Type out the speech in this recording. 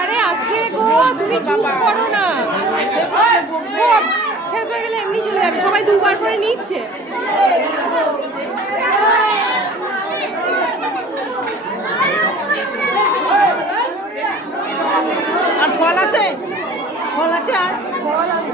আরে আছে গো, তুমি চুপ করো না, শেষ হয়ে গেলে এমনি চলে যাবে, সবাই দুবার করে নিচ্ছে। আর ফল আছে, ফল আছে, আর ফল আছে।